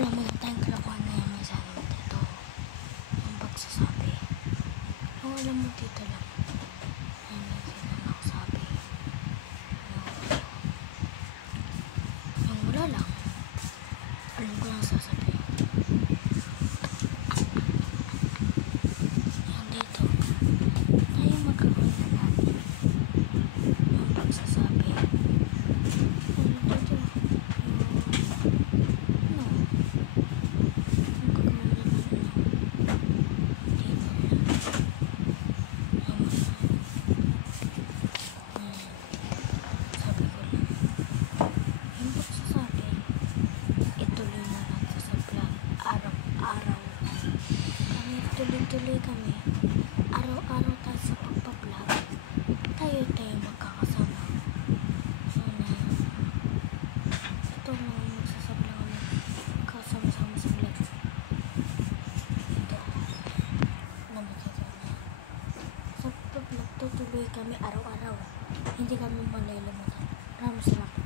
Alam mo tayong kalokohan na yung mensahe mo dito. Ang pagsasabi. Ang alam mo dito lang. Ang mensahe na nakasabi. Yung wala lang. Alam ko lang sasabihin. Yung dito. Tayo magkakaroon na natin. Ang pagsasabi. Yung dito. Tuloy-tuloy kami. Araw-araw tayo sa pagpa-vlog. Tayo magkakasama. Sana ito na magsasabla kami. Kasama-sama sa vlog. Ito. Namikita na. Sa pagpa-vlog tutuloy kami araw-araw. Hindi kami malilimutan. Maraming salamat.